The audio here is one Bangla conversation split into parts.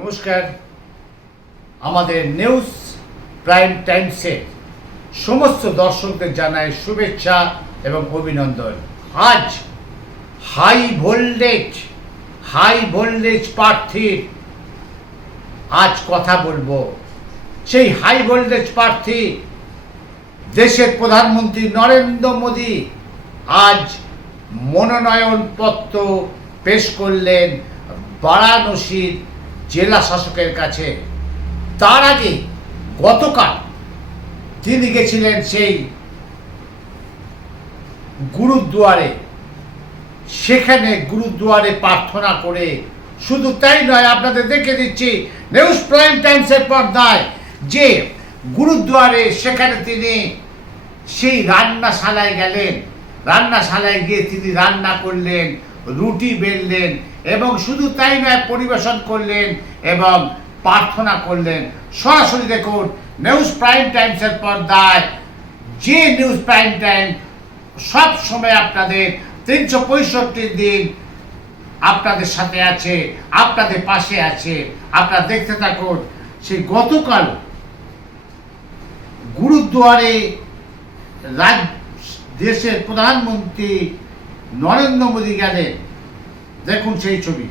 নমস্কার। আমাদের নিউজ প্রাইম টাইমসের সমস্ত দর্শকদের জানাই শুভেচ্ছা এবং অভিনন্দন। আজ হাই ভোল্টেজ প্রার্থীর আজ কথা বলবো। সেই হাই ভোল্টেজ প্রার্থী দেশের প্রধানমন্ত্রী নরেন্দ্র মোদী আজ মনোনয়নপত্র পেশ করলেন বারাণসীর জেলা শাসকের কাছে। তার আগে গতকাল তিনি গেছিলেন সেই গুরুদুয়ারে। সেখানে গুরুদুয়ারে প্রার্থনা করে, শুধু তাই নয়, আপনাদের দেখে দিচ্ছি নিউজ প্রাইম টাইমসের পর্দায় যে গুরুদুয়ারে সেখানে তিনি সেই রান্নাশালায় গেলেন। রান্নাশালায় গিয়ে তিনি রান্না করলেন, রুটি বেললেন এবং শুধু তাই নয়, পরিবেশন করলেন এবং প্রার্থনা করলেন। সরাসরি দেখুন নিউজ প্রাইম টাইমসের পর্দায়। যে নিউজ প্রাইম টাইম সব সময় আপনাদের 365 দিন আপনাদের সাথে আছে, আপনাদের পাশে আছে। আপনারা দেখতে থাকুন। সেই গতকাল গুরুদুয়ারে দেশের প্রধানমন্ত্রী নরেন্দ্র মোদী গেলেন। দেখুন সেই ছবি।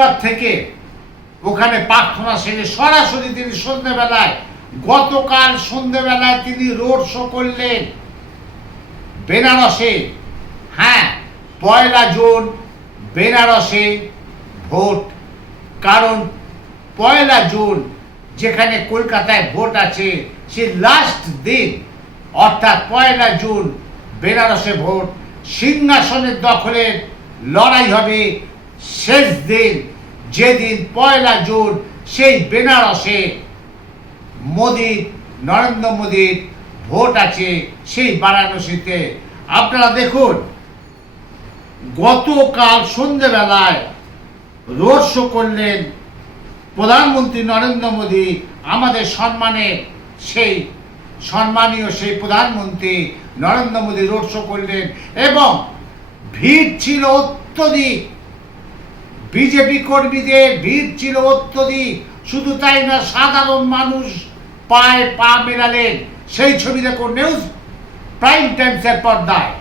গুজরাট থেকে ওখানে প্রার্থনা সেরে সরাসরি তিনি সন্ধ্যেবেলায়, গতকাল সন্ধ্যেবেলায় তিনি রোড শো করলেন বেনারসে। হ্যাঁ, 1 জুন বেনারসে ভোট, কারণ 1 জুন যেখানে কলকাতায় ভোট আছে সে লাস্ট দিন, অর্থাৎ 1 জুন বেনারসে ভোট। সিংহাসনের দখলের লড়াই হবে শেষ দিন, যেদিন 1 জুন সেই বেনারসে নরেন্দ্র মোদীর ভোট আছে সেই বারাণসীতে। আপনারা দেখুন, গতকাল সন্ধ্যেবেলায় রোড শো করলেন প্রধানমন্ত্রী নরেন্দ্র মোদী, আমাদের সম্মানীয় সেই প্রধানমন্ত্রী নরেন্দ্র মোদী রোড শো করলেন এবং ভিড় ছিল অত্যধিক, বিজেপি কর্মীদের ভিড় ছিল অত্যধিক। শুধু তাই না, সাধারণ মানুষ পায়ে পা মেলালেন। সেই ছবি দেখুন নিউজ প্রাইম টাইমসের পর্দায়।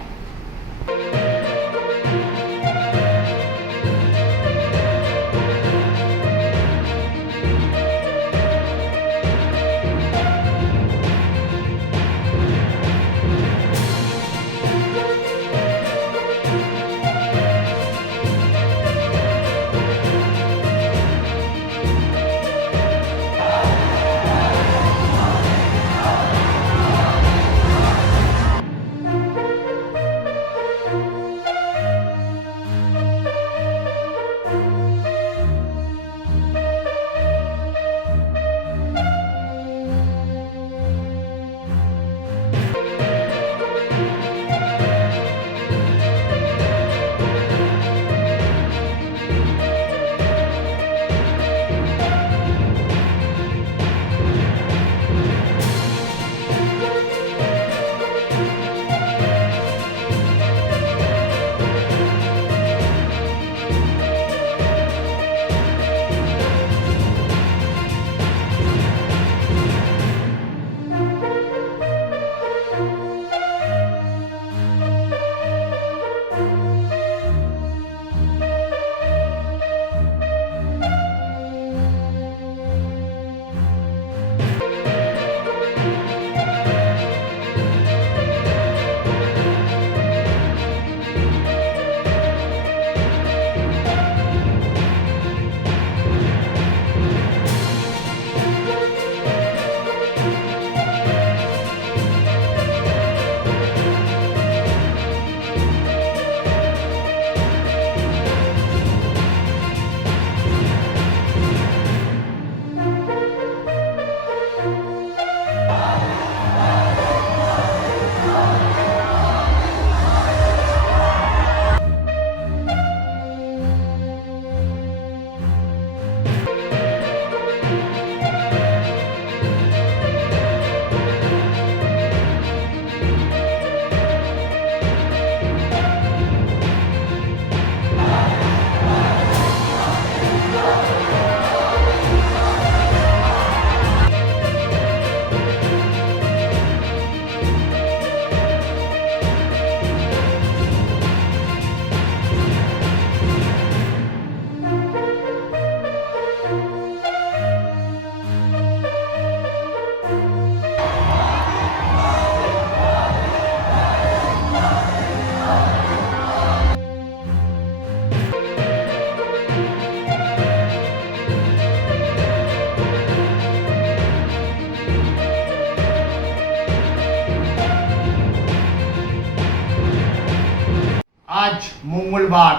আজ মঙ্গলবার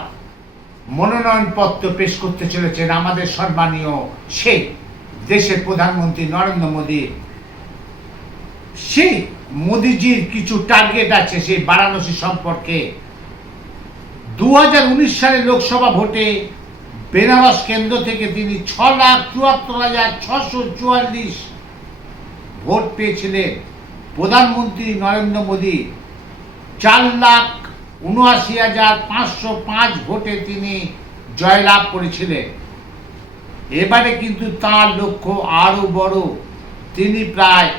মনোনয়নপত্র পেশ করতে চলেছেন আমাদের সম্মানীয় সেই দেশের প্রধানমন্ত্রী নরেন্দ্র মোদী। সেই মোদীজির কিছু টার্গেট আছে সেই বারাণসী সম্পর্কে। 2019 সালে লোকসভা ভোটে বেনারস কেন্দ্র থেকে তিনি 6,74,644 ভোট পেয়েছিলেন। প্রধানমন্ত্রী নরেন্দ্র মোদী 4,79,505 ভোটে তিনি জয়লাভ করেছিলেন। এবারে কিন্তু তার লক্ষ্য আরো বড়। তিনি প্রায়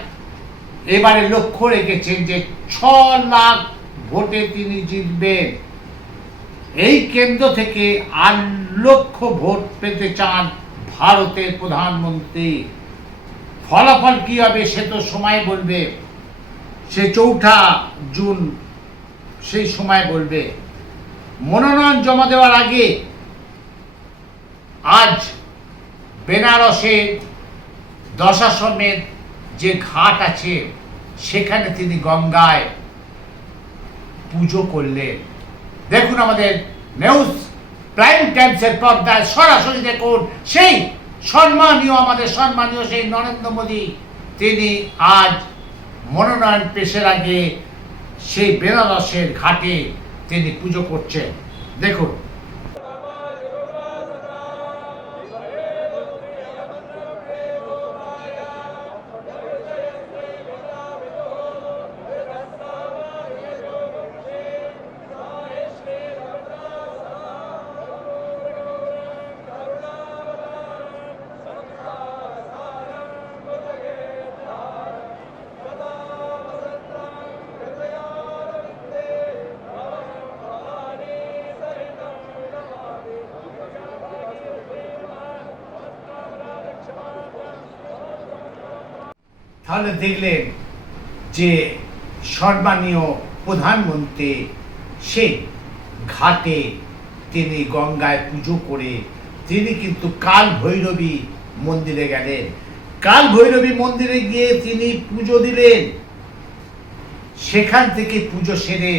এবারে লক্ষ্য রেখেছেন যে 6 লাখ ভোটে তিনি জিতবেন। এই কেন্দ্র থেকে 8 লক্ষ ভোট পেতে চান ভারতের প্রধানমন্ত্রী। ফলাফল কি হবে সে তো সময় বলবে, সে 4 জুন সেই সময় বলবে। মনোনয়ন জমা দেওয়ার আগে আজ বেনারসে দশাশ্বমেধ যে ঘাট আছে সেখানে তিনি গঙ্গায় পুজো করলেন। দেখুন আমাদের নিউজ প্রাইম টাইমসের পর্দায় সরাসরি দেখুন সেই আমাদের সম্মানীয় সেই নরেন্দ্র মোদী, তিনি আজ মনোনয়ন পেশের আগে সেই বেনারসের ঘাটে তিনি পুজো করছেন। দেখুন। তাহলে দেখলেন যে সম্মানীয় প্রধানমন্ত্রী সেই ঘাটে তিনি গঙ্গায় পুজো করে তিনি কিন্তু কাল ভৈরবী মন্দিরে গেলেন। কাল ভৈরবী মন্দিরে গিয়ে তিনি পুজো দিলেন। সেখান থেকে পুজো সেরে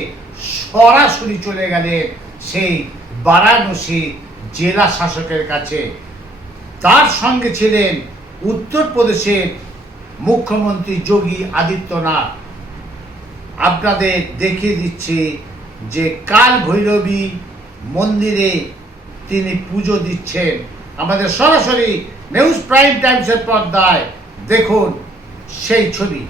সরাসরি চলে গেলেন সেই বারাণসী জেলা শাসকের কাছে। তার সঙ্গে ছিলেন উত্তরপ্রদেশের মুখ্যমন্ত্রী যোগী আদিত্যনাথ। আপনাদের দেখিয়ে দিচ্ছি যে কাল ভৈরবী মন্দিরে তিনি পুজো দিচ্ছেন। আমাদের সরাসরি নিউজ প্রাইম টাইমসের পর্দায় দেখুন সেই ছবি।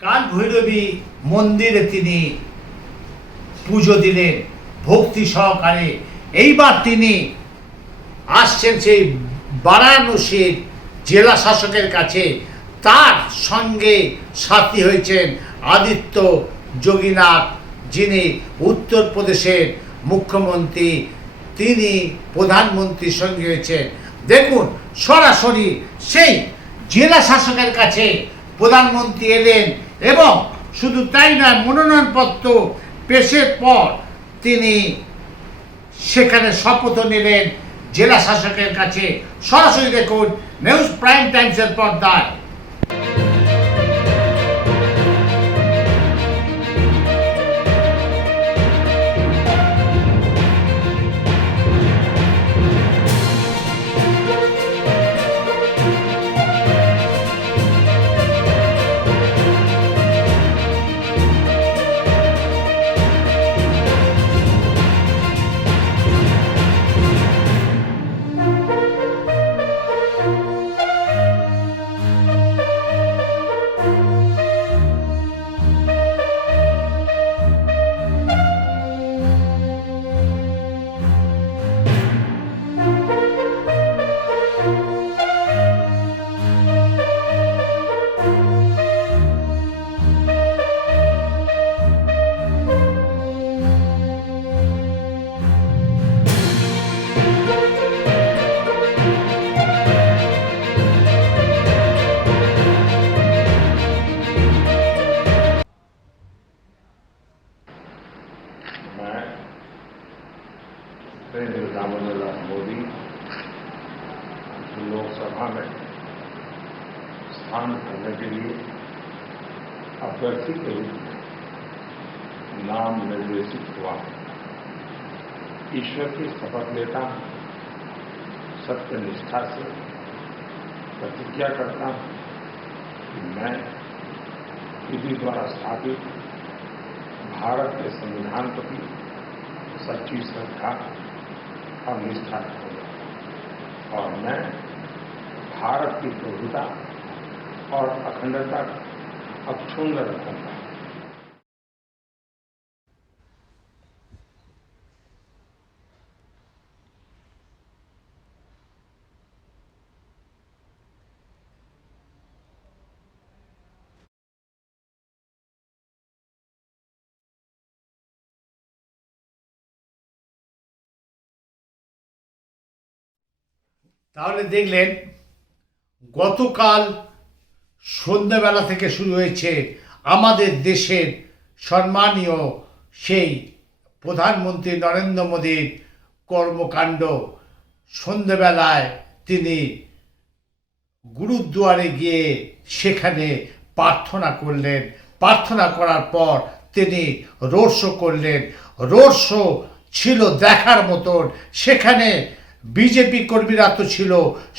কাল ভৈরবী মন্দিরে তিনি পুজো দিলেন ভক্তি সহকারে। এইবার তিনি আসছেন সেই বারাণসীর জেলা শাসকের কাছে। তার সঙ্গে সাথী হয়েছেন আদিত্য যোগীনাথ, যিনি উত্তরপ্রদেশের মুখ্যমন্ত্রী, তিনি প্রধানমন্ত্রীর সঙ্গে হয়েছেন। দেখুন সরাসরি সেই জেলা শাসকের কাছে প্রধানমন্ত্রী এলেন এবং শুধু তাই নয়, মনোনয়নপত্র পেশের পর তিনি সেখানে শপথ নিলেন জেলা শাসকের কাছে। সরাসরি দেখুন নিউজ প্রাইম টাইমসের পর্দায়। दामोदर मोदी लोकसभा में स्थान करने के लिए अभ्यर्थी के रूप में नाम निर्देशित हुआ। ईश्वर की शपथ लेता हूं, सत्य निष्ठा से प्रतिज्ञा करता हूं कि मैं विधि द्वारा स्थापित भारत के संविधान प्रति सच्ची श्रद्धा और निष्ठा रखूंगा और मैं भारत की प्रभुता और अखंडता अक्षुण्ण रखूंगा। তাহলে দেখলেন গতকাল সন্ধ্যাবেলা থেকে শুরু হয়েছে আমাদের দেশের সম্মানীয় সেই প্রধানমন্ত্রী নরেন্দ্র মোদীর কর্মকাণ্ড। সন্ধ্যাবেলায় তিনি গুরুদুয়ারে গিয়ে সেখানে প্রার্থনা করলেন। প্রার্থনা করার পর তিনি রোড শো করলেন। রোড শো ছিল দেখার মতন। সেখানে বিজেপি কর্মীরা তো ছিল,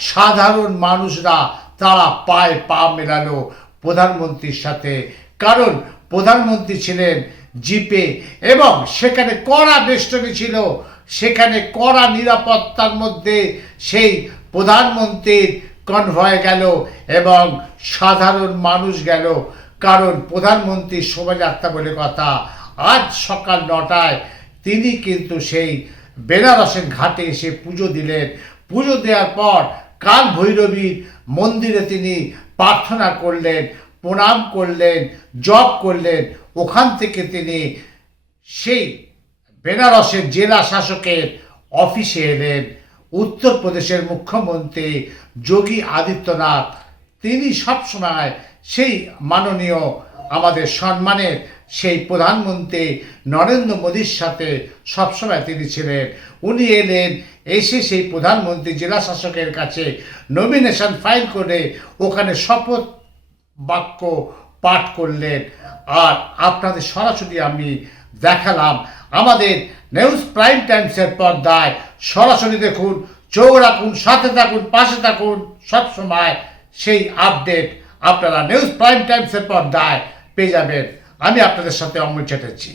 সাধারণ মানুষরা তারা পায়ে পা মেলালো প্রধানমন্ত্রীর সাথে, কারণ প্রধানমন্ত্রী ছিলেন জিপে এবং সেখানে কড়া বেষ্টনী ছিল। সেখানে কড়া নিরাপত্তার মধ্যে সেই প্রধানমন্ত্রীর কনভয় গেল এবং সাধারণ মানুষ গেল, কারণ প্রধানমন্ত্রীর শোভাযাত্রা বলে কথা। আজ সকাল 9টায় তিনি কিন্তু সেই বেনারসের ঘাটে এসে পুজো দিলেন। পুজো দেওয়ার পর কাল ভৈরবীর মন্দিরে তিনি প্রার্থনা করলেন, প্রণাম করলেন, জপ করলেন। ওখান থেকে তিনি সেই বেনারসের জেলা শাসকের অফিসে এলেন। উত্তরপ্রদেশের মুখ্যমন্ত্রী যোগী আদিত্যনাথ, তিনি সবসময় সেই মাননীয় আমাদের সম্মানের সেই প্রধানমন্ত্রী নরেন্দ্র মোদীর সাথে সবসময় তিনি ছিলেন। উনি এলেন, এসে সেই প্রধানমন্ত্রী জেলা শাসকের কাছে নমিনেশন ফাইল করে ওখানে শপথ বাক্য পাঠ করলেন। আর আপনাদের সরাসরি আমি দেখালাম আমাদের নিউজ প্রাইম টাইমসের পর্দায়। সরাসরি দেখুন, চোখ রাখুন, সাথে থাকুন, পাশে থাকুন। সবসময় সেই আপডেট আপনারা নিউজ প্রাইম টাইমসের পর্দায় পেয়ে যাবেন। আমি আপনাদের সাথে অমল চ্যাটার্জি।